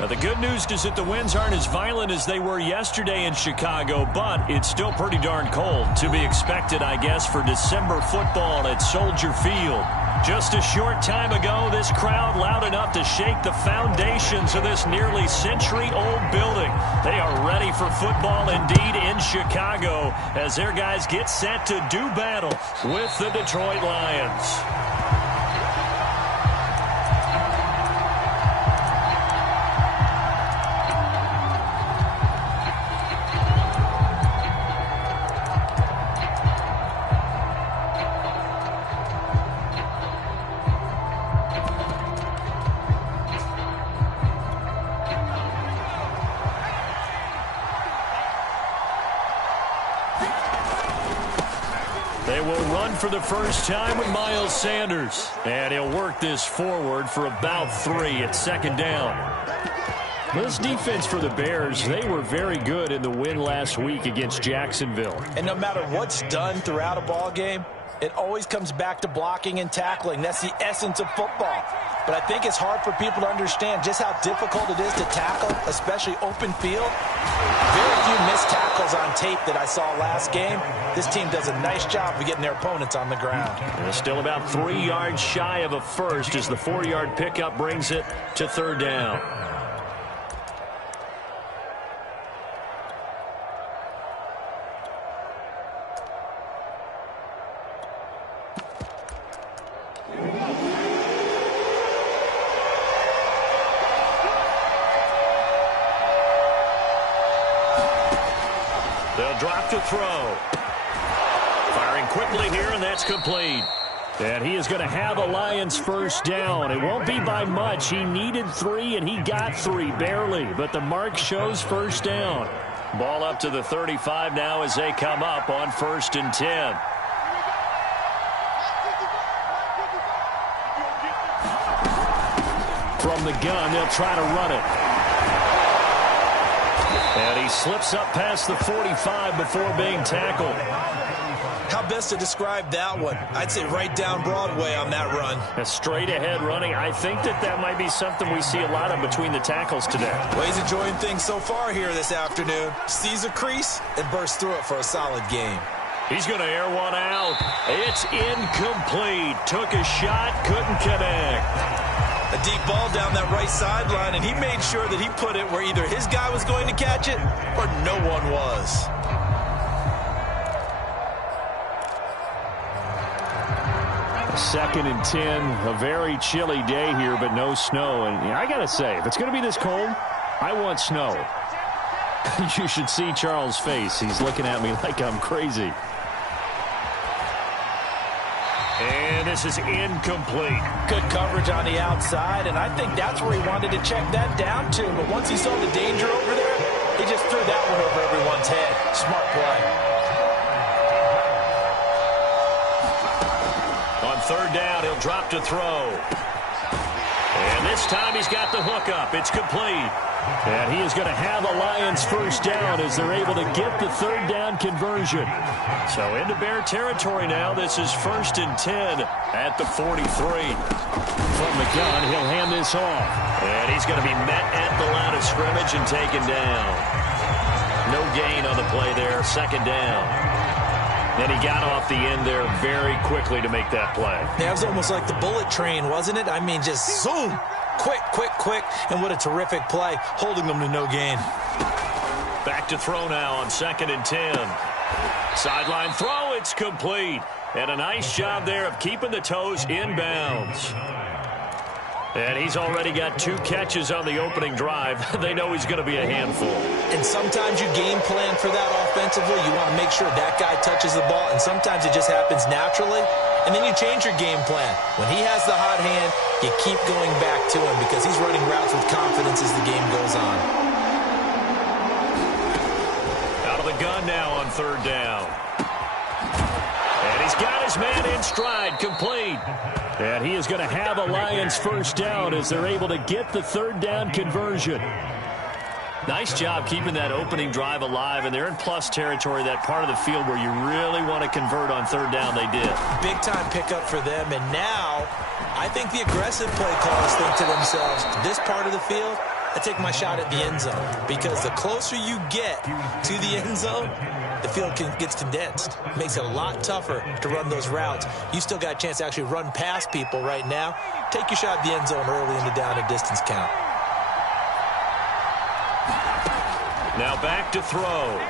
Now, the good news is that the winds aren't as violent as they were yesterday in Chicago, but it's still pretty darn cold. To be expected, I guess, for December football at Soldier Field. Just a short time ago, this crowd loud enough to shake the foundations of this nearly century-old building. They are ready for football indeed in Chicago as their guys get set to do battle with the Detroit Lions. They will run for the first time with Miles Sanders. And he'll work this forward for about 3 at second down. This defense for the Bears, they were very good in the win last week against Jacksonville. And no matter what's done throughout a ball game, it always comes back to blocking and tackling. That's the essence of football. But I think it's hard for people to understand just how difficult it is to tackle, especially open field. Very few missed tackles on tape that I saw last game. This team does a nice job of getting their opponents on the ground. And still about 3 yards shy of a first as the 4-yard pickup brings it to third down. They'll drop to throw. Firing quickly here, and that's complete. And he is going to have a Lions first down. It won't be by much. He needed 3, and he got 3, barely. But the mark shows first down. Ball up to the 35 now as they come up on 1st and 10. From the gun, they'll try to run it. And he slips up past the 45 before being tackled. How best to describe that one? I'd say right down Broadway on that run. A straight ahead running. I think that might be something we see a lot of between the tackles today. Well, he's enjoying things so far here this afternoon. Sees a crease and bursts through it for a solid game. He's going to air one out. It's incomplete. Took a shot, couldn't connect. A deep ball down that right sideline, and he made sure that he put it where either his guy was going to catch it or no one was. Second and 10, a very chilly day here, but no snow. And I got to say, if it's going to be this cold, I want snow. You should see Charles' face. He's looking at me like I'm crazy. And this is incomplete. Good coverage on the outside, and I think that's where he wanted to check that down to. But once he saw the danger over there, he just threw that one over everyone's head. Smart play. On third down, he'll drop to throw. And this time he's got the hook up. It's complete. And he is going to have a Lions first down as they're able to get the third down conversion. So into Bear territory now. This is 1st and 10 at the 43. From the gun, he'll hand this off. And he's going to be met at the line of scrimmage and taken down. No gain on the play there. Second down. And he got off the end there very quickly to make that play. That was almost like the bullet train, wasn't it? I mean, just zoom. Quick, quick, quick. And what a terrific play, holding them to no gain. Back to throw now on 2nd and 10. Sideline throw, it's complete. And a nice job there of keeping the toes in bounds. And he's already got 2 catches on the opening drive. They know he's going to be a handful. And sometimes you game plan for that offensively. You want to make sure that guy touches the ball, and sometimes it just happens naturally. And then you change your game plan. When he has the hot hand, you keep going back to him because he's running routes with confidence as the game goes on. Out of the gun now on third down. And he's got his man in stride, complete. And he is going to have a Lions first down as they're able to get the third down conversion. Nice job keeping that opening drive alive, and they're in plus territory, that part of the field where you really want to convert on third down. They did. Big-time pickup for them, and now I think the aggressive play callers think to themselves, this part of the field, I take my shot at the end zone because the closer you get to the end zone, the field gets condensed. It makes it a lot tougher to run those routes. You still got a chance to actually run past people right now. Take your shot at the end zone early in the down and distance count. Now back to throw.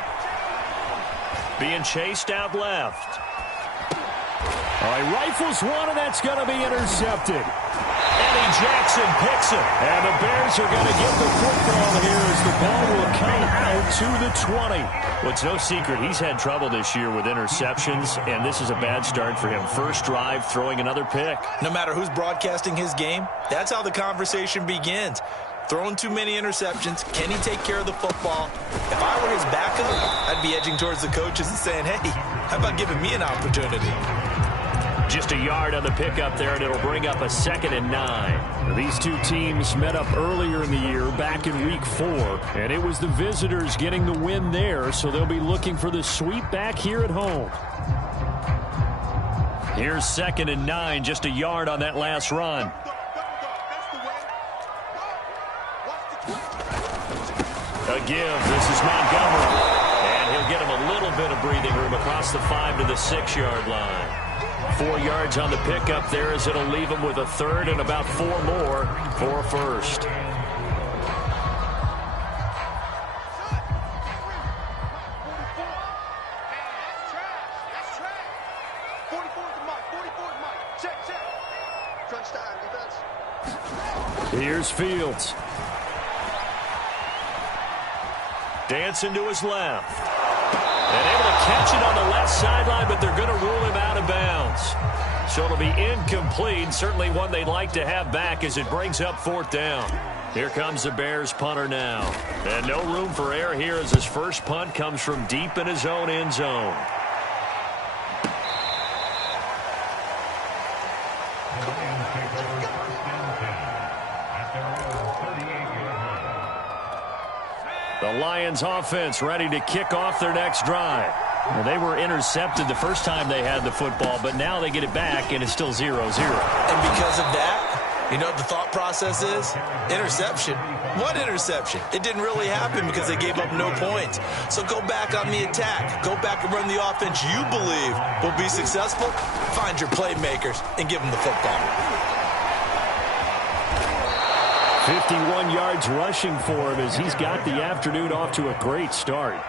Being chased out left. He rifles one, and that's going to be intercepted. Eddie Jackson picks it. And the Bears are going to get the football here as the ball will come out to the 20. Well, it's no secret he's had trouble this year with interceptions, and this is a bad start for him. First drive, throwing another pick. No matter who's broadcasting his game, that's how the conversation begins. Throwing too many interceptions. Can he take care of the football? If I were his backup, I'd be edging towards the coaches and saying, hey, how about giving me an opportunity? Just a yard on the pickup there, and it'll bring up a 2nd and 9. These two teams met up earlier in the year, back in Week 4, and it was the visitors getting the win there, so they'll be looking for the sweep back here at home. Here's 2nd and 9, just a yard on that last run. A give. This is Montgomery, and he'll get him a little bit of breathing room across the 5 to the 6-yard line. 4 yards on the pickup there as it'll leave him with a 3rd and about 4 more for a first. Here's Fields. Dancing to his left. And able to catch it on the left sideline, but they're going to rule him out of bounds. So it'll be incomplete, certainly one they'd like to have back as it brings up 4th down. Here comes the Bears punter now. And no room for error here as his first punt comes from deep in his own end zone. The Lions offense ready to kick off their next drive. Well, they were intercepted the first time they had the football, but now they get it back, and it's still 0-0. And because of that, you know what the thought process is? Interception. What interception? It didn't really happen because they gave up no points. So go back on the attack. Go back and run the offense you believe will be successful. Find your playmakers and give them the football. 51 yards rushing for him as he's got the afternoon off to a great start.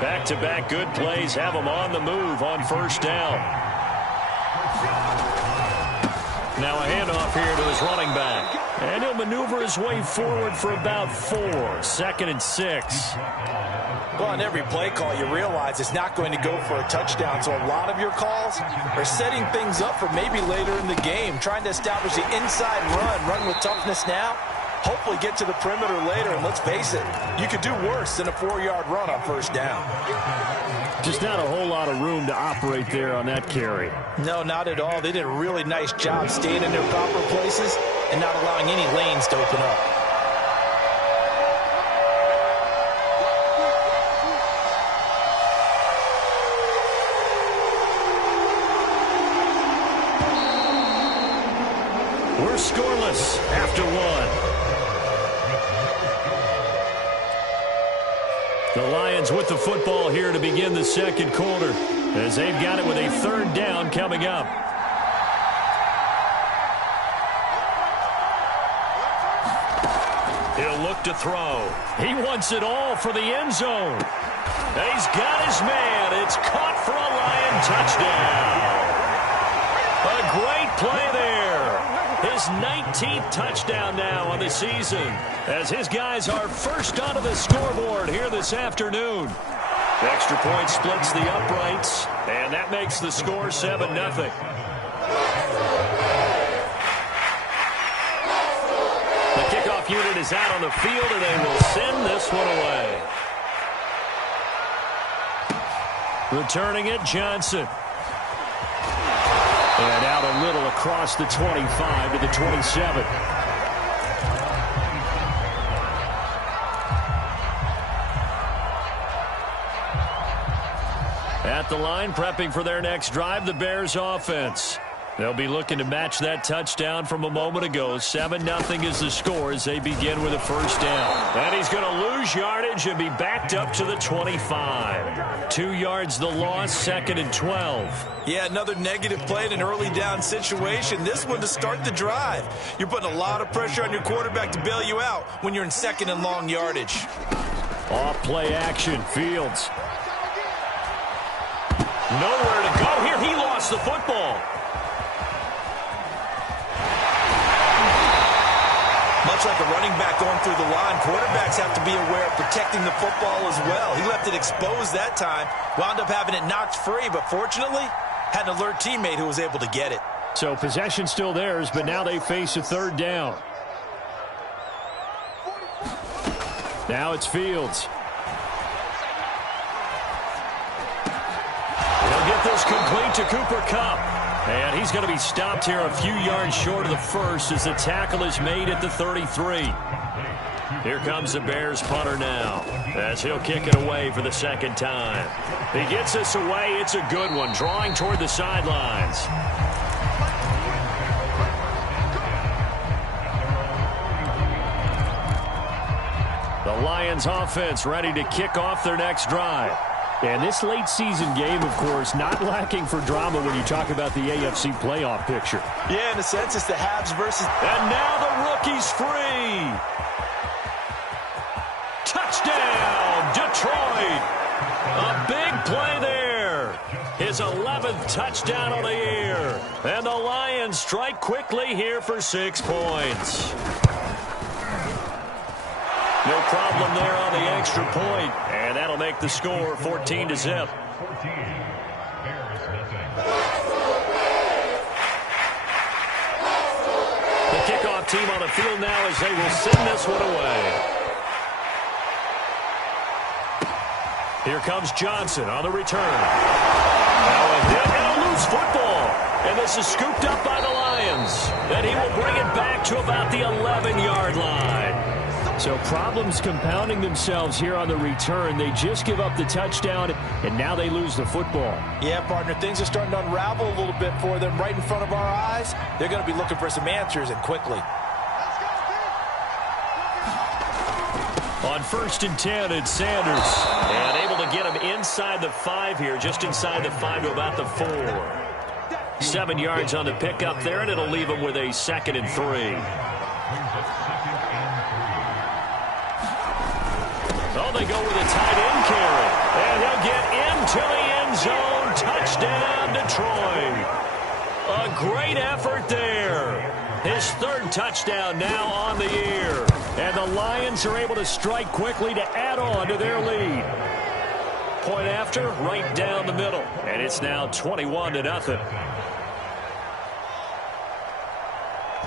Back-to-back good plays have him on the move on first down. Now a handoff here to his running back. And he'll maneuver his way forward for about 4. 2nd and 6. Well, on every play call, you realize it's not going to go for a touchdown. So a lot of your calls are setting things up for maybe later in the game, trying to establish the inside run with toughness now. Hopefully get to the perimeter later, and let's face it, you could do worse than a 4-yard run on first down. Just not a whole lot of room to operate there on that carry. No, not at all. They did a really nice job staying in their proper places and not allowing any lanes to open up. We're scoreless after 1. The Lions with the football here to begin the second quarter as they've got it with a 3rd down coming up. He'll look to throw. He wants it all for the end zone. He's got his man. It's caught for a Lion touchdown. A great play there. His 19th touchdown now on the season as his guys are first onto the scoreboard here this afternoon. Extra point splits the uprights, and that makes the score 7-0. The kickoff unit is out on the field, and they will send this one away. Returning it, Johnson. And out a little across the 25 to the 27. At the line, prepping for their next drive, the Bears offense. They'll be looking to match that touchdown from a moment ago. 7-0 is the score as they begin with a first down. And he's going to lose yardage and be backed up to the 25. 2 yards the loss, 2nd and 12. Yeah, another negative play in an early down situation. This one to start the drive. You're putting a lot of pressure on your quarterback to bail you out when you're in 2nd and long yardage. Off play action, Fields. Nowhere to go here. He lost the football. Much like a running back going through the line, quarterbacks have to be aware of protecting the football as well. He left it exposed that time, wound up having it knocked free, but fortunately had an alert teammate who was able to get it. So possession still theirs, but now they face a 3rd down. Now it's Fields. He'll get this complete to Cooper Kupp. And he's going to be stopped here a few yards short of the first as the tackle is made at the 33. Here comes the Bears punter now as he'll kick it away for the 2nd time. He gets this away. It's a good one, drawing toward the sidelines. The Lions offense ready to kick off their next drive. And this late season game, of course, not lacking for drama when you talk about the AFC playoff picture. Yeah, in a sense, it's the haves versus... And now the rookie's free. Touchdown, Detroit. A big play there. His 11th touchdown of the year. And the Lions strike quickly here for 6 points. No problem there on the extra point, and that'll make the score 14-0. The kickoff team on the field now as they will send this one away. Here comes Johnson on the return. Now a hit and a loose football. And this is scooped up by the Lions. Then he will bring it back to about the 11-yard line. So problems compounding themselves here on the return. They just give up the touchdown, and now they lose the football. Yeah, partner, things are starting to unravel a little bit for them right in front of our eyes. They're going to be looking for some answers, and quickly. On 1st and 10, it's Sanders. And able to get him inside the 5 here, just inside the 5 to about the 4. 7 yards on the pickup there, and it'll leave him with a 2nd and 3. Oh, they go with a tight end carry. And he'll get into the end zone. Touchdown, Detroit. A great effort there. His 3rd touchdown now on the year. And the Lions are able to strike quickly to add on to their lead. Point after, right down the middle. And it's now 21-0.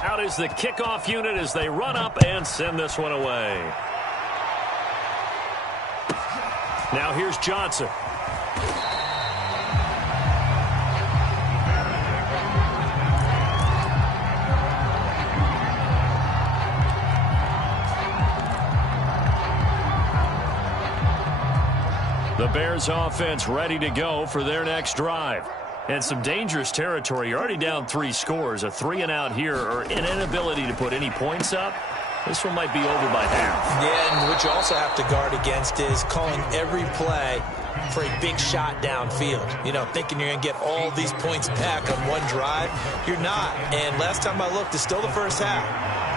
Out is the kickoff unit as they run up and send this one away. Now here's Johnson. The Bears offense ready to go for their next drive. And some dangerous territory. You're already down 3 scores. A 3-and-out here or an inability to put any points up. This one might be over by half. Yeah, and what you also have to guard against is calling every play for a big shot downfield. You know, thinking you're going to get all these points back on one drive. You're not. And last time I looked, it's still the first half.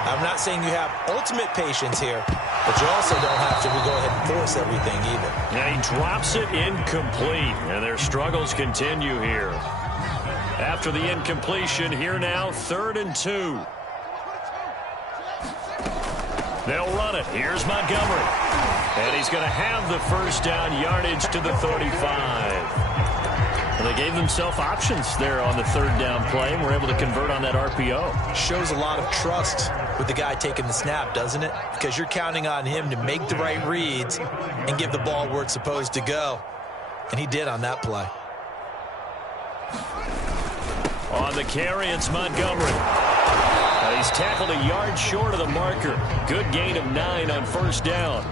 I'm not saying you have ultimate patience here, but you also don't have to go ahead and force everything either. And he drops it incomplete, and their struggles continue here. After the incompletion, here now, 3rd and 2. They'll run it. Here's Montgomery. And he's going to have the first down yardage to the 35. And they gave themselves options there on the 3rd down play and were able to convert on that RPO. Shows a lot of trust with the guy taking the snap, doesn't it? Because you're counting on him to make the right reads and give the ball where it's supposed to go. And he did on that play. On the carry, it's Montgomery. He's tackled a yard short of the marker. Good gain of 9 on 1st down.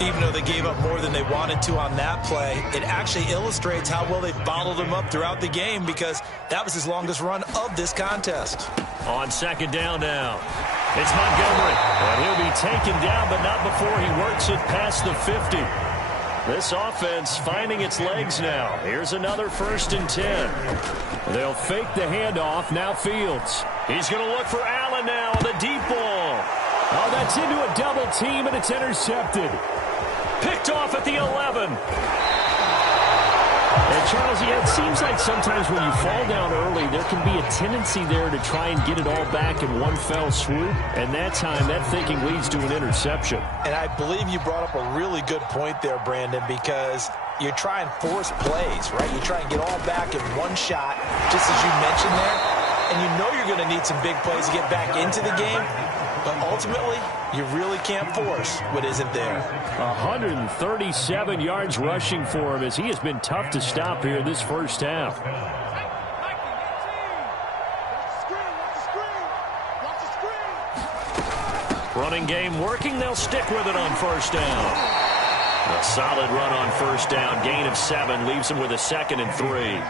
Even though they gave up more than they wanted to on that play, it actually illustrates how well they bottled him up throughout the game because that was his longest run of this contest. On second down now, it's Montgomery. And he'll be taken down, but not before he works it past the 50. This offense finding its legs now. Here's another 1st and 10. They'll fake the handoff. Now Fields. He's going to look for Allen now on the deep ball. Oh, that's into a double team, and it's intercepted. Picked off at the 11. And Charles, yeah, it seems like sometimes when you fall down early, there can be a tendency there to try and get it all back in one fell swoop. And that time, that thinking leads to an interception. And I believe you brought up a really good point there, Brandon, because you try and force plays, right? You try and get all back in one shot, just as you mentioned there. And you know you're going to need some big plays to get back into the game. But ultimately, you really can't force what isn't there. 137 yards rushing for him as he has been tough to stop here this first half. Running game working. They'll stick with it on 1st down. A solid run on 1st down. Gain of 7 leaves him with a 2nd and 3.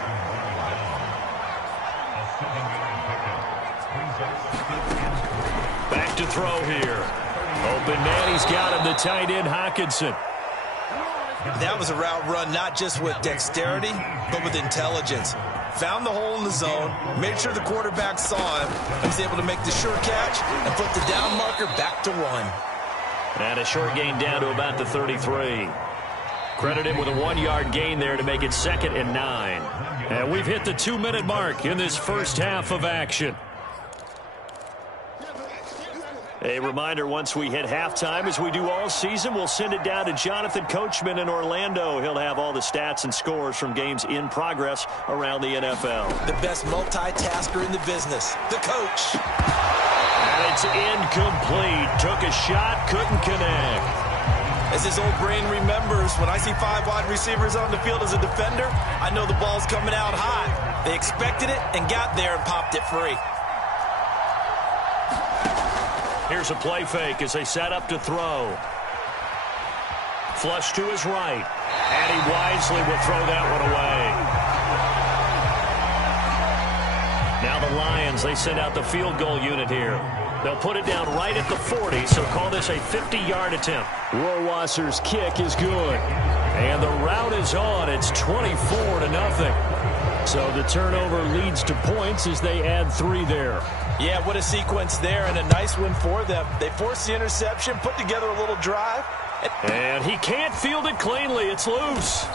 To throw here. Open man, he's got him, the tight end Hockenson. That was a route run not just with dexterity, but with intelligence. Found the hole in the zone, made sure the quarterback saw him, and was able to make the sure catch and put the down marker back to 1. And a short gain down to about the 33. Credit him with a 1-yard gain there to make it 2nd and 9. And we've hit the 2-minute mark in this first half of action. A reminder, once we hit halftime, as we do all season, we'll send it down to Jonathan Coachman in Orlando. He'll have all the stats and scores from games in progress around the NFL. The best multitasker in the business, the coach. And it's incomplete. Took a shot, couldn't connect. As his old brain remembers, when I see 5 wide receivers on the field as a defender, I know the ball's coming out hot. They expected it and got there and popped it free. Here's a play fake as they set up to throw. Flush to his right. And he wisely will throw that one away. Now the Lions, they send out the field goal unit here. They'll put it down right at the 40, so call this a 50-yard attempt. Rohrwasser's kick is good. And the route is on. It's 24-0. So the turnover leads to points as they add 3 there. Yeah, what a sequence there, and a nice win for them. They forced the interception, put together a little drive. And he can't field it cleanly. It's loose.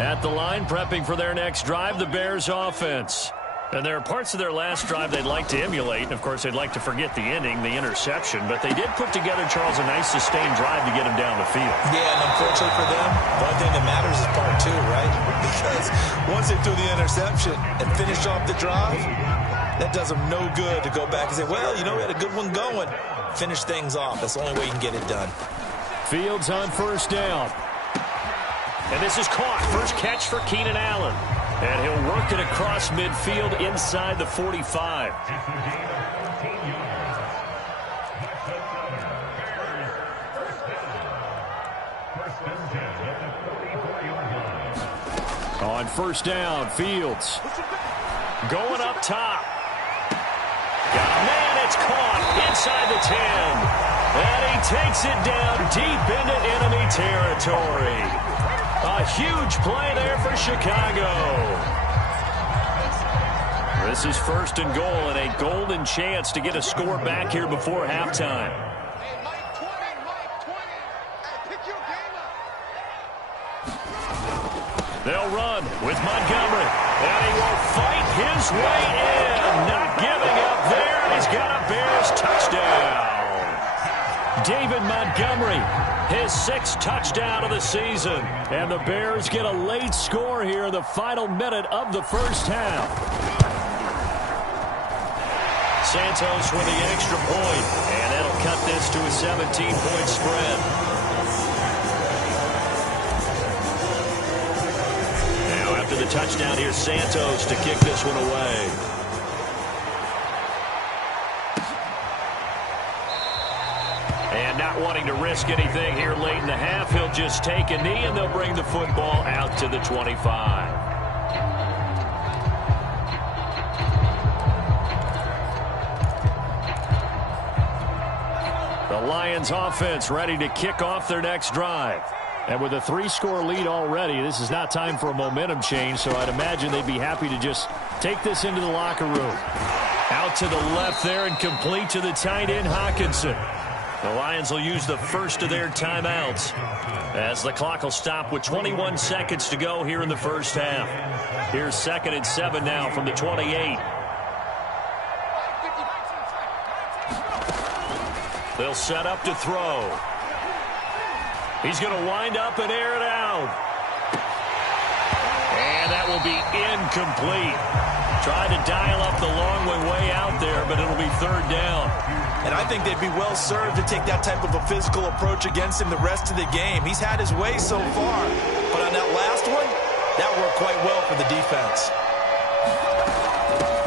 At the line, prepping for their next drive, the Bears offense. And there are parts of their last drive they'd like to emulate. And, of course, they'd like to forget the ending, the interception. But they did put together, Charles, a nice sustained drive to get him down the field. Yeah, and unfortunately for them, the only thing that matters is part 2, right? Because once they threw the interception and finished off the drive, that does them no good to go back and say, well, you know, we had a good one going. Finish things off. That's the only way you can get it done. Fields on 1st down. And this is caught. First catch for Keenan Allen. And he'll work it across midfield inside the 45. On 1st down, Fields. Going up top. Got a man, it's caught inside the 10. And he takes it down deep into enemy territory. A huge play there for Chicago. This is 1st and goal and a golden chance to get a score back here before halftime. They'll run with Montgomery. And he will fight his way in. Not giving up there. And he's got a Bears touchdown. David Montgomery, his 6th touchdown of the season. And the Bears get a late score here in the final minute of the first half. Santos with the extra point. And that'll cut this to a 17-point spread. Now after the touchdown, here's Santos to kick this one away. And not wanting to risk anything here late in the half, he'll just take a knee, and they'll bring the football out to the 25. The Lions offense ready to kick off their next drive. And with a 3-score lead already, this is not time for a momentum change, so I'd imagine they'd be happy to just take this into the locker room. Out to the left there and complete to the tight end, Hawkinson. The Lions will use the first of their timeouts as the clock will stop with 21 seconds to go here in the first half. Here's 2nd and 7 now from the 28. They'll set up to throw. He's going to wind up and air it out. And that will be incomplete. Tried to dial up the long way out there, but it'll be 3rd down. And I think they'd be well served to take that type of a physical approach against him the rest of the game. He's had his way so far, but on that last one, that worked quite well for the defense.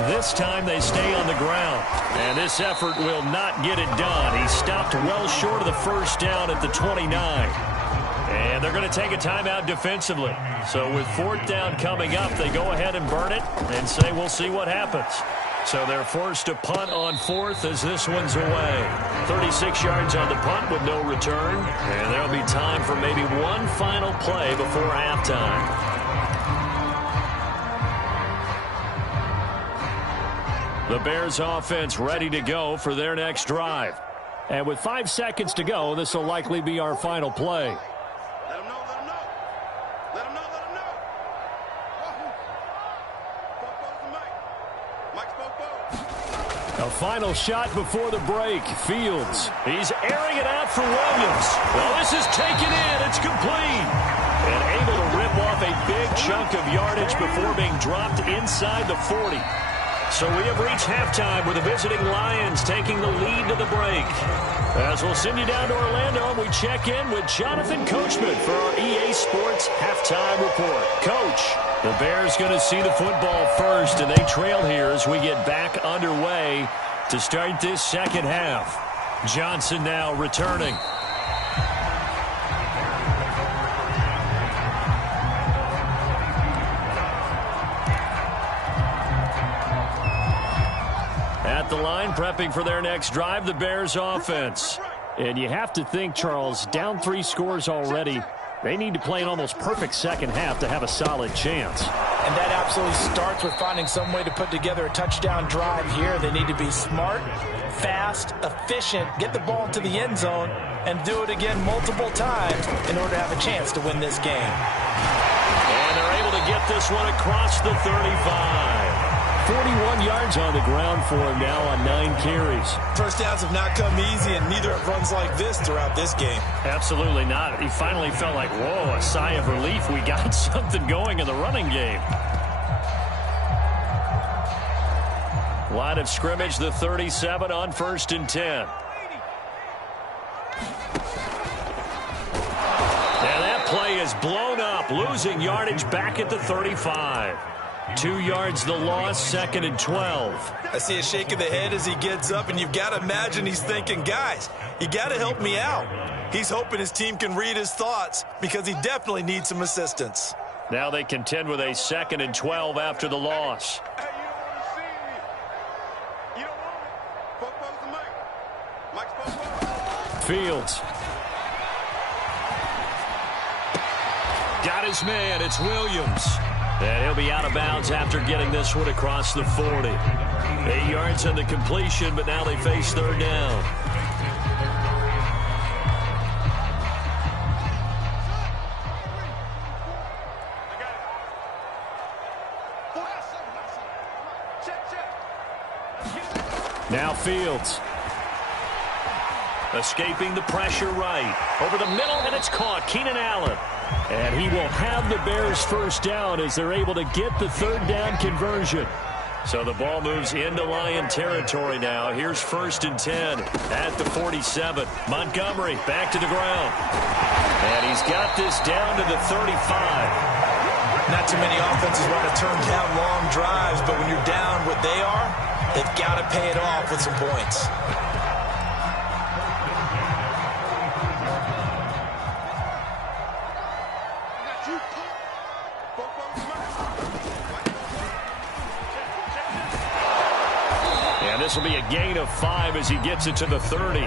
This time they stay on the ground, and this effort will not get it done. He stopped well short of the 1st down at the 29. And they're going to take a timeout defensively. So with 4th down coming up, they go ahead and burn it and say we'll see what happens. So they're forced to punt on 4th as this one's away. 36 yards on the punt with no return. And there'll be time for maybe one final play before halftime. The Bears offense ready to go for their next drive. And with 5 seconds to go, this will likely be our final play. A final shot before the break. Fields. He's airing it out for Williams. Well, this is taken in. It's complete. And able to rip off a big chunk of yardage before being dropped inside the 40. So we have reached halftime with the visiting Lions taking the lead to the break. As we'll send you down to Orlando, and we check in with Jonathan Coachman for our EA Sports Halftime Report. Coach, the Bears going to see the football first, and they trail here as we get back underway to start this second half. Johnson now returning. At the line, prepping for their next drive, the Bears offense. And you have to think, Charles, down 3 scores already. They need to play an almost perfect second half to have a solid chance. And that absolutely starts with finding some way to put together a touchdown drive here. They need to be smart, fast, efficient, get the ball to the end zone, and do it again multiple times in order to have a chance to win this game. And they're able to get this one across the 35. 41 yards on the ground for him now on 9 carries. First downs have not come easy, and neither have runs like this throughout this game. Absolutely not. He finally felt like, whoa, a sigh of relief. We got something going in the running game. Line of scrimmage, the 37 on 1st and 10. And that play is blown up, losing yardage back at the 35. 2 yards the loss, 2nd and 12. I see a shake of the head as he gets up, and you've got to imagine he's thinking, guys, you got to help me out. He's hoping his team can read his thoughts because he definitely needs some assistance. Now they contend with a 2nd and 12 after the loss. Fields. Got his man. It's Williams. And he'll be out of bounds after getting this one across the 40. 8 yards on the completion, but now they face 3rd down. Now Fields. Escaping the pressure right. Over the middle, and it's caught. Keenan Allen. And he will have the Bears 1st down as they're able to get the 3rd down conversion. So the ball moves into Lion territory now. Here's 1st and 10 at the 47. Montgomery back to the ground. And he's got this down to the 35. Not too many offenses want to turn down long drives, but when you're down what they are, they've got to pay it off with some points. And this will be a gain of 5 as he gets it to the 30.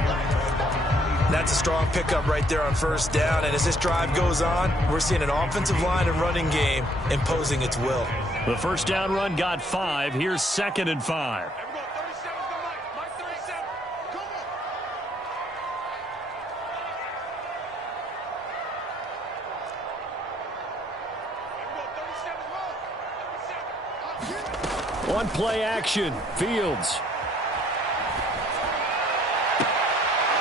That's a strong pickup right there on 1st down. And as this drive goes on, we're seeing an offensive line and running game imposing its will. The 1st down run got 5. Here's 2nd and 5. On play action, Fields.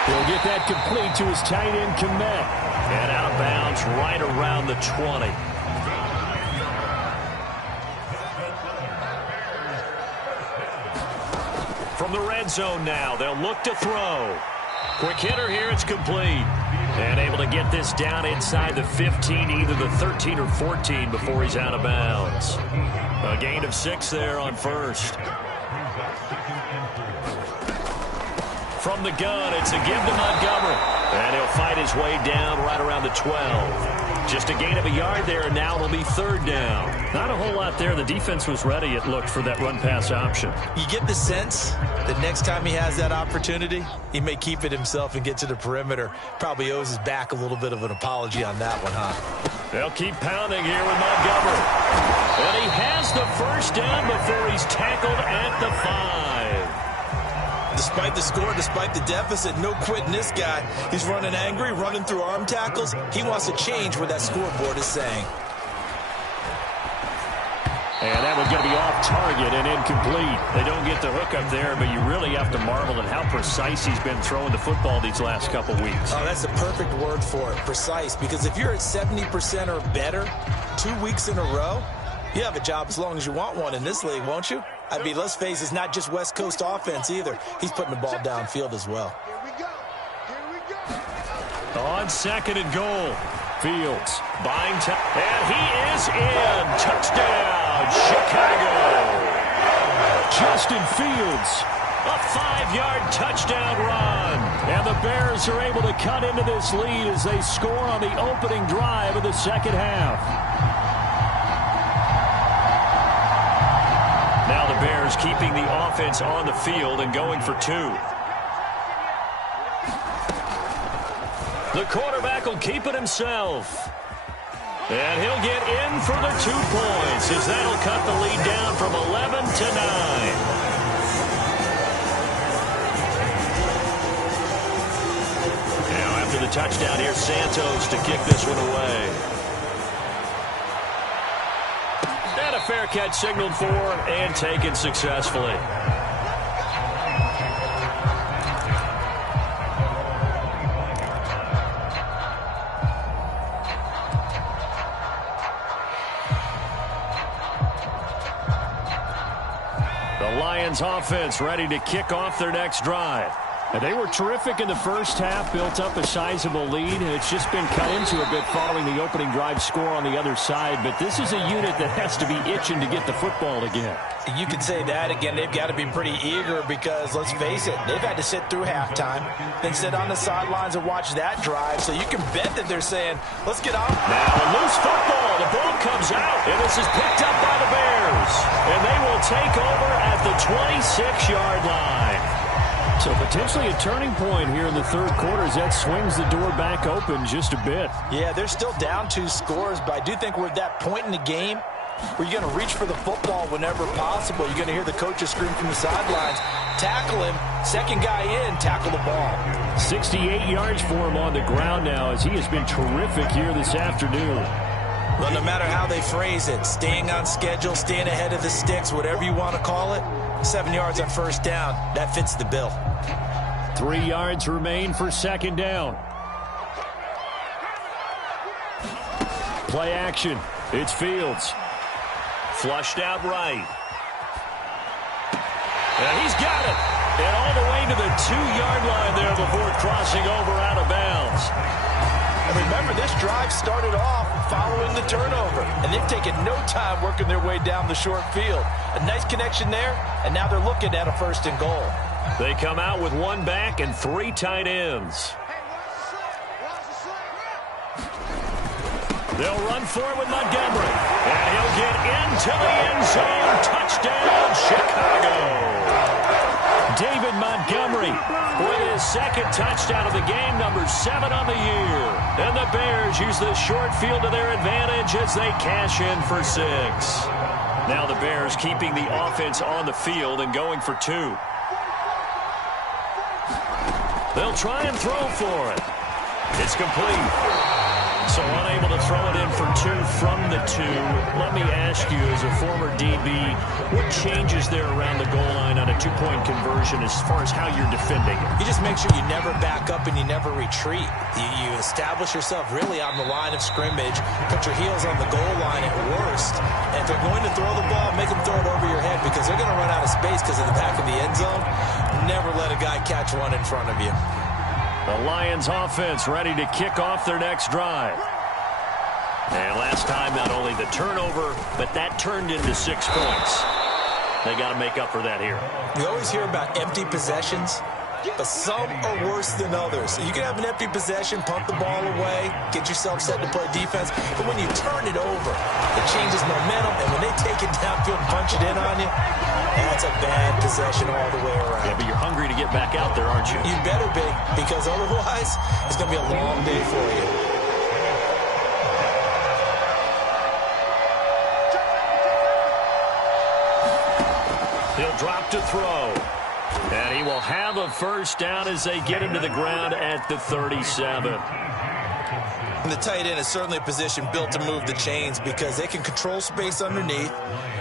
He'll get that complete to his tight end, Kmet. And out of bounds right around the 20. From the red zone now, they'll look to throw. Quick hitter here, it's complete. And able to get this down inside the 15, either the 13 or 14 before he's out of bounds. A gain of 6 there on 1st. From the gun, it's a give to Montgomery. And he'll fight his way down right around the 12. Just a gain of a yard there, and now it'll be 3rd down. Not a whole lot there. The defense was ready, it looked, for that run-pass option. You get the sense that next time he has that opportunity, he may keep it himself and get to the perimeter. Probably owes his back a little bit of an apology on that one, huh? They'll keep pounding here with Montgomery. And he has the 1st down before he's tackled at the 5. Despite the score, despite the deficit, no quitting this guy. He's running angry, running through arm tackles. He wants to change what that scoreboard is saying. And that one's going to be off target and incomplete. They don't get the hook up there, but you really have to marvel at how precise he's been throwing the football these last couple weeks. Oh, that's the perfect word for it, precise. Because if you're at 70% or better 2 weeks in a row, you have a job as long as you want one in this league, won't you? I mean, let's face it, it's not just West Coast offense either. He's putting the ball downfield as well. On 2nd and goal, Fields buying time, and he is in. Touchdown, Chicago. Justin Fields, a 5-yard touchdown run. And the Bears are able to cut into this lead as they score on the opening drive of the 2nd half. Now the Bears keeping the offense on the field and going for 2. The quarterback will keep it himself. And he'll get in for the 2 points as that'll cut the lead down from 11 to 9. Now after the touchdown, here's Santos to kick this one away. And a fair catch signaled for and taken successfully. The Lions offense ready to kick off their next drive. And they were terrific in the 1st half, built up a sizable lead, and it's just been cut into a bit following the opening drive score on the other side. But this is a unit that has to be itching to get the football again. You can say that again. They've got to be pretty eager because, let's face it, they've had to sit through halftime, then sit on the sidelines and watch that drive. So you can bet that they're saying, let's get on. Now a loose football. The ball comes out, and this is picked up by the Bears. And they will take over at the 26-yard line. So potentially a turning point here in the 3rd quarter as that swings the door back open just a bit. Yeah, they're still down 2 scores, but I do think we're at that point in the game where you're going to reach for the football whenever possible. You're going to hear the coaches scream from the sidelines, tackle him, 2nd guy in, tackle the ball. 68 yards for him on the ground now as he has been terrific here this afternoon. Well, no matter how they phrase it, staying on schedule, staying ahead of the sticks, whatever you want to call it, 7 yards on 1st down, that fits the bill. 3 yards remain for 2nd down. Play action. It's Fields. Flushed out right. And he's got it. And all the way to the 2-yard line there before crossing over out of bounds. And remember, this drive started off following the turnover. And they've taken no time working their way down the short field. A nice connection there, and now they're looking at a 1st and goal. They come out with 1 back and 3 tight ends. They'll run for it with Montgomery. And he'll get into the end zone. Touchdown, Chicago. David Montgomery with his 2nd touchdown of the game, number 7 on the year. And the Bears use the short field to their advantage as they cash in for 6. Now the Bears keeping the offense on the field and going for 2. They'll try and throw for it. It's complete. So unable to throw it in for 2 from the 2. Let me ask you, as a former DB, what changes there around the goal line on a 2-point conversion as far as how you're defending it? You just make sure you never back up and you never retreat. You establish yourself really on the line of scrimmage, put your heels on the goal line at worst. And if they're going to throw the ball, make them throw it over your head because they're going to run out of space because of the back of the end zone. Never let a guy catch one in front of you. The Lions offense ready to kick off their next drive. And last time, not only the turnover, but that turned into 6 points. They got to make up for that here. You always hear about empty possessions, but some are worse than others. You can have an empty possession, punt the ball away, get yourself set to play defense, but when you turn it over, it changes momentum, and when they take it downfield and punch it in on you, that's a bad possession all the way around. Yeah, but you're hungry to get back out there, aren't you? You better be, because otherwise, it's going to be a long day for you. He'll drop to throw. And he will have a 1st down as they get into the ground at the 37. And the tight end is certainly a position built to move the chains because they can control space underneath.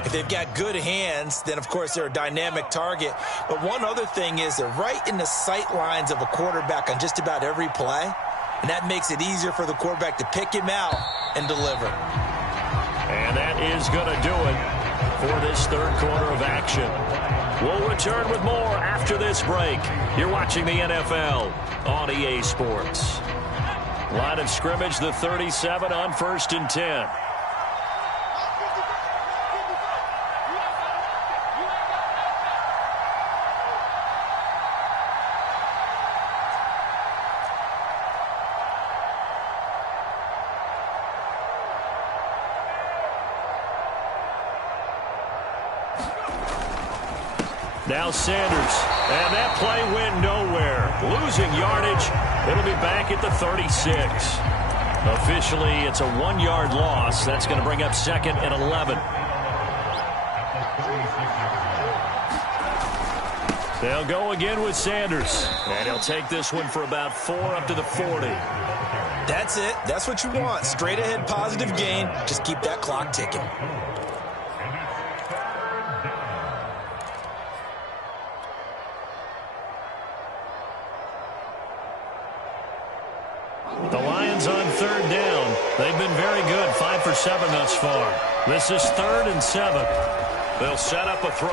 If they've got good hands, then, of course, they're a dynamic target. But one other thing is they're right in the sight lines of a quarterback on just about every play. And that makes it easier for the quarterback to pick him out and deliver. And that is going to do it for this 3rd quarter of action. We'll return with more after this break. You're watching the NFL on EA Sports. Line of scrimmage, the 37 on 1st and 10. Now Sanders, and that play went nowhere. Losing yardage, it'll be back at the 36. Officially, it's a 1-yard loss. That's going to bring up 2nd and 11. They'll go again with Sanders, and he'll take this one for about 4 up to the 40. That's it. That's what you want. Straight ahead positive gain. Just keep that clock ticking. The Lions on 3rd down. They've been very good, 5 for 7 thus far. This is 3rd and 7. They'll set up a throw.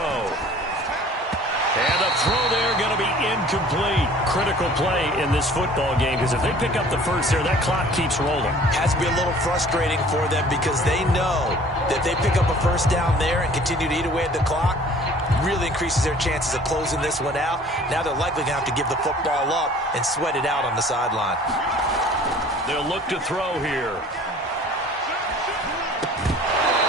And the throw there going to be incomplete. Critical play in this football game because if they pick up the 1st there, that clock keeps rolling. Has to be a little frustrating for them because they know that if they pick up a 1st down there and continue to eat away at the clock, really increases their chances of closing this one out. Now they're likely going to have to give the football up and sweat it out on the sideline. They'll look to throw here.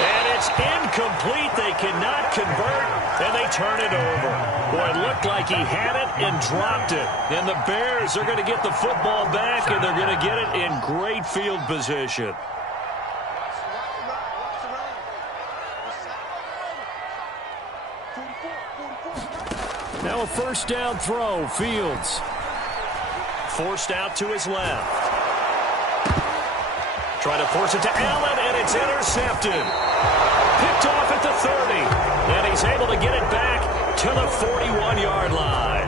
And it's incomplete. They cannot convert, and they turn it over. Boy, it looked like he had it and dropped it. And the Bears are going to get the football back, and they're going to get it in great field position. Now a 1st down throw. Fields forced out to his left. Try to force it to Allen, and it's intercepted. Picked off at the 30. And he's able to get it back to the 41-yard line.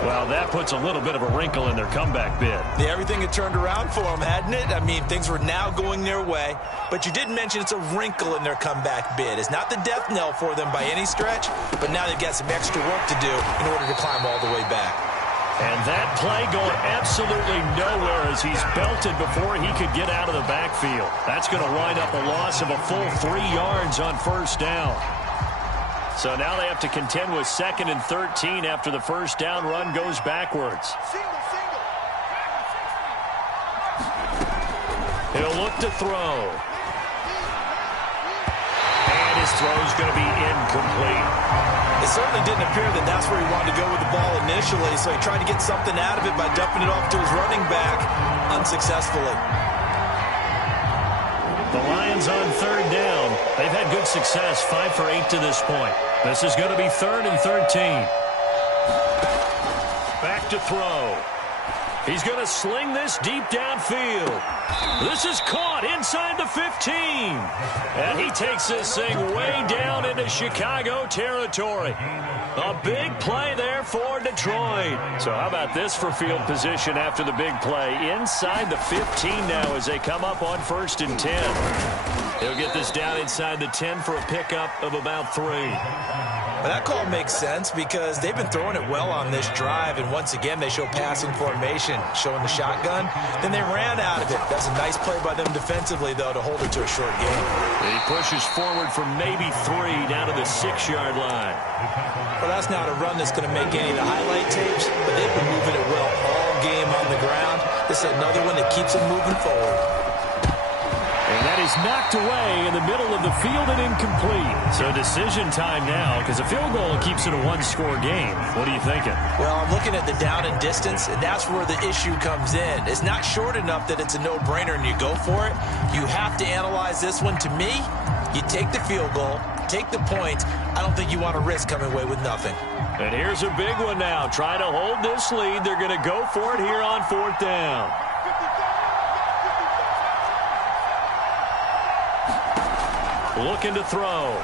Well, that puts a little bit of a wrinkle in their comeback bid. Yeah, everything had turned around for them, hadn't it? I mean, things were now going their way. But you did mention it's a wrinkle in their comeback bid. It's not the death knell for them by any stretch, but now they've got some extra work to do in order to climb all the way back. And that play going absolutely nowhere as he's belted before he could get out of the backfield. That's going to wind up a loss of a full 3 yards on first down. So now they have to contend with 2nd and 13 after the first down run goes backwards. He'll look to throw. And his throw is going to be incomplete. It certainly didn't appear that that's where he wanted to go with the ball initially, so he tried to get something out of it by dumping it off to his running back unsuccessfully. The Lions on 3rd down. They've had good success, 5 for 8 to this point. This is going to be 3rd and 13. Back to throw. He's going to sling this deep downfield. This is caught inside the 15. And he takes this thing way down into Chicago territory. A big play there for Detroit. So how about this for field position after the big play? Inside the 15 now as they come up on 1st and 10. He'll get this down inside the 10 for a pickup of about 3. Well, that call makes sense because they've been throwing it well on this drive, and once again they show passing formation, showing the shotgun. Then they ran out of it. That's a nice play by them defensively, though, to hold it to a short game. He pushes forward from maybe 3 down to the 6-yard line. Well, that's not a run that's going to make any of the highlight tapes, but they've been moving it well all game on the ground. This is another one that keeps them moving forward. And that is knocked away in the middle of the field and incomplete. So decision time now because a field goal keeps it a 1-score game. What are you thinking? Well, I'm looking at the down and distance, and that's where the issue comes in. It's not short enough that it's a no-brainer and you go for it. You have to analyze this one. To me, you take the field goal, take the points. I don't think you want to risk coming away with nothing. And here's a big one now. Trying to hold this lead. They're going to go for it here on 4th down. Looking to throw.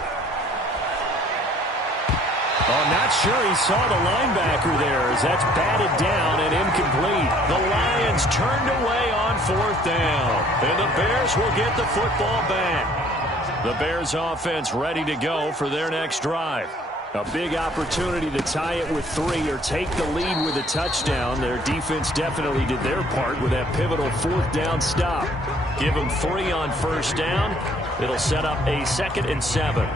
Oh, not sure he saw the linebacker there as that's batted down and incomplete. The Lions turned away on 4th down. And the Bears will get the football back. The Bears offense ready to go for their next drive. A big opportunity to tie it with 3 or take the lead with a touchdown. Their defense definitely did their part with that pivotal 4th down stop. Give them 3 on first down. It'll set up a 2nd and 7.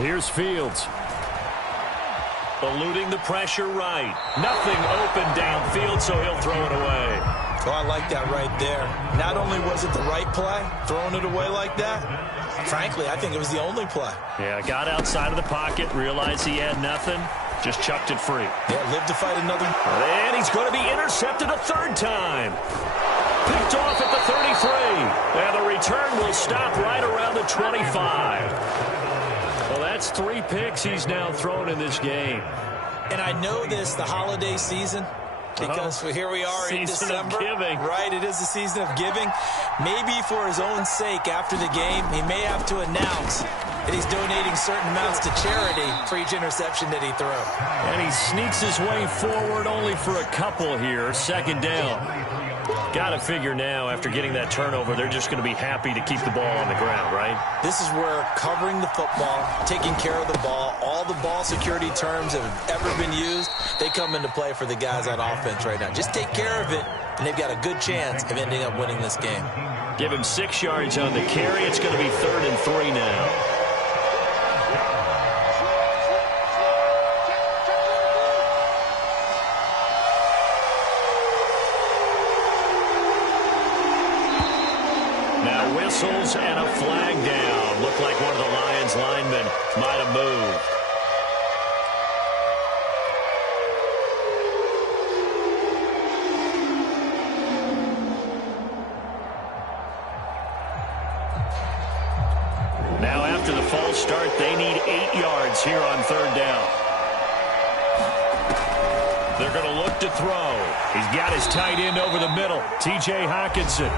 Here's Fields. Eluding the pressure right. Nothing open downfield, so he'll throw it away. Oh, I like that right there. Not only was it the right play, throwing it away like that, frankly, I think it was the only play. Yeah, got outside of the pocket, realized he had nothing, just chucked it free. Yeah, lived to fight another. And he's going to be intercepted a 3rd time. Picked off at the 33. And the return will stop right around the 25. Well, that's 3 picks he's now thrown in this game. And I know this, the holiday season, because here we are in December. Season of giving. Right, it is the season of giving. Maybe for his own sake after the game, he may have to announce that he's donating certain amounts to charity for each interception that he throws. And he sneaks his way forward only for a couple here. 2nd down. Got to figure now, after getting that turnover, they're just going to be happy to keep the ball on the ground, right? This is where covering the football, taking care of the ball, all the ball security terms that have ever been used, they come into play for the guys on offense right now. Just take care of it, and they've got a good chance of ending up winning this game. Give him 6 yards on the carry. It's going to be 3rd and 3 now. Whistles and a flag down. Looked like one of the Lions linemen might have moved. Now after the false start, they need 8 yards here on 3rd down. They're going to look to throw. He's got his tight end over the middle, T.J. Hockenson.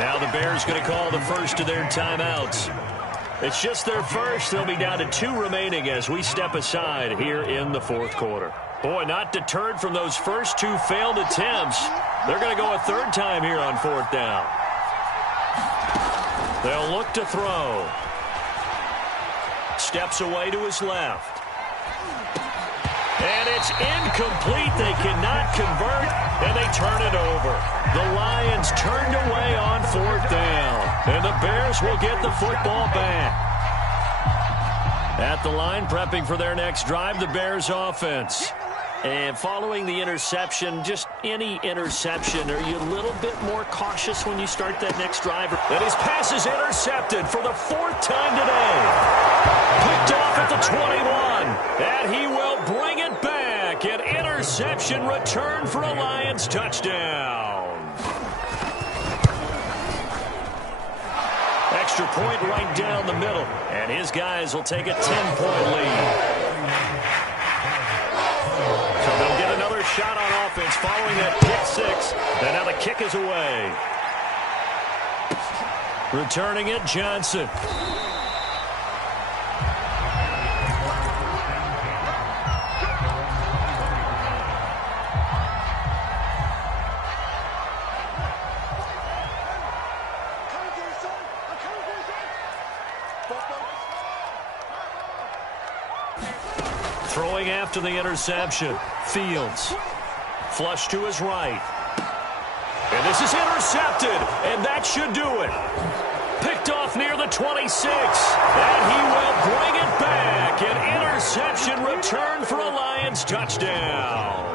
Now the Bears going to call the first of their timeouts. It's just their first. They'll be down to 2 remaining as we step aside here in the fourth quarter. Boy, not deterred from those first 2 failed attempts. They're going to go a third time here on fourth down. They'll look to throw. Steps away to his left. And it's incomplete. They cannot convert, and they turn it over. The Lions turned away on fourth down, and the Bears will get the football back. At the line, prepping for their next drive, the Bears offense. And following the interception, just any interception, are you a little bit more cautious when you start that next drive? And his pass is intercepted for the 4th time today. Picked off at the 21, and he will bring it back. An interception return for a Lions touchdown. Extra point right down the middle, and his guys will take a 10-point lead. So they'll get another shot on offense following that pick 6. And now the kick is away. Returning it, Johnson. Throwing after the interception. Fields. Flush to his right. And this is intercepted, and that should do it. Picked off near the 26, and he will bring it back. An interception return for a Lions touchdown.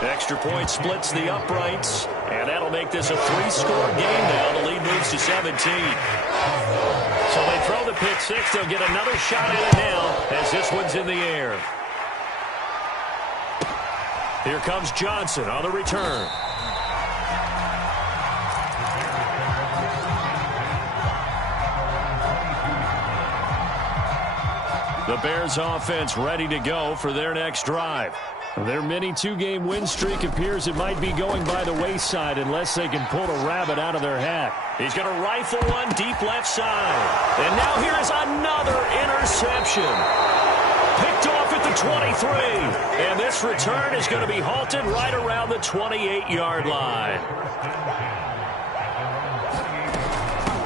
Extra point splits the uprights, and that'll make this a 3-score game now. The lead moves to 17. So they throw the pick 6. They'll get another shot at it now as this one's in the air. Here comes Johnson on the return. The Bears offense ready to go for their next drive. Their mini 2-game win streak appears it might be going by the wayside unless they can pull a rabbit out of their hat. He's going to rifle one deep left side. And now here is another interception. Picked off at the 23. And this return is going to be halted right around the 28-yard line.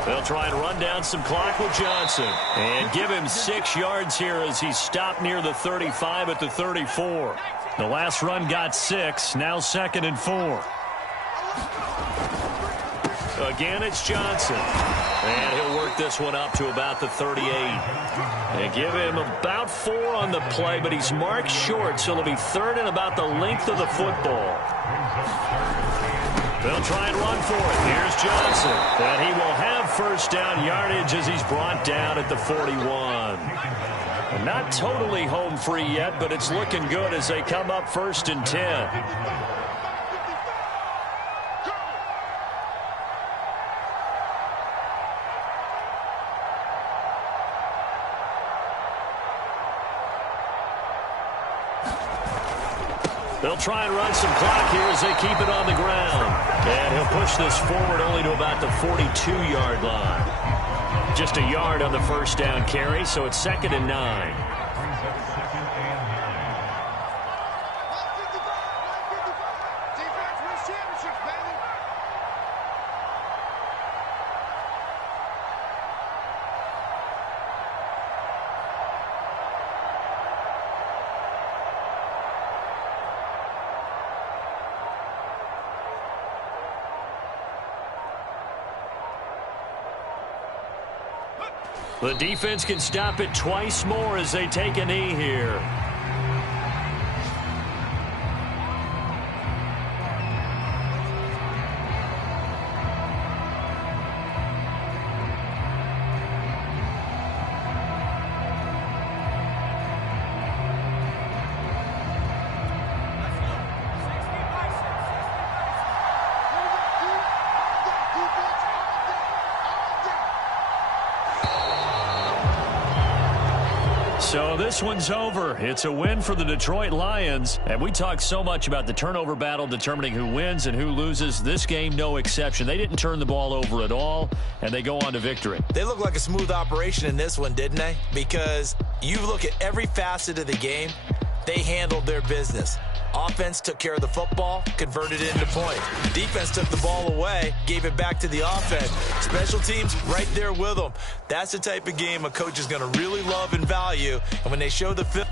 They'll try and run down some clock with Johnson. And give him 6 yards here as he's stopped near the 35 at the 34. The last run got 6. Now 2nd and 4. Again, it's Johnson. And he'll work this one up to about the 38. They give him about 4 on the play, but he's marked short, so it'll be 3rd and about the length of the football. They'll try and run for it. Here's Johnson. And he will have first down yardage as he's brought down at the 41. Not totally home free yet, but it's looking good as they come up 1st and 10. They'll try and run some clock here as they keep it on the ground. And he'll push this forward only to about the 42-yard line. Just a yard on the first down carry, so it's 2nd and 9. The defense can stop it twice more as they take a knee here. So this one's over. It's a win for the Detroit Lions. And we talked so much about the turnover battle determining who wins and who loses. This game, no exception. They didn't turn the ball over at all, and they go on to victory. They look like a smooth operation in this one, didn't they? Because you look at every facet of the game, they handled their business. Offense took care of the football, converted it into points. Defense took the ball away, gave it back to the offense. Special teams right there with them. That's the type of game a coach is going to really love and value. And when they show the film,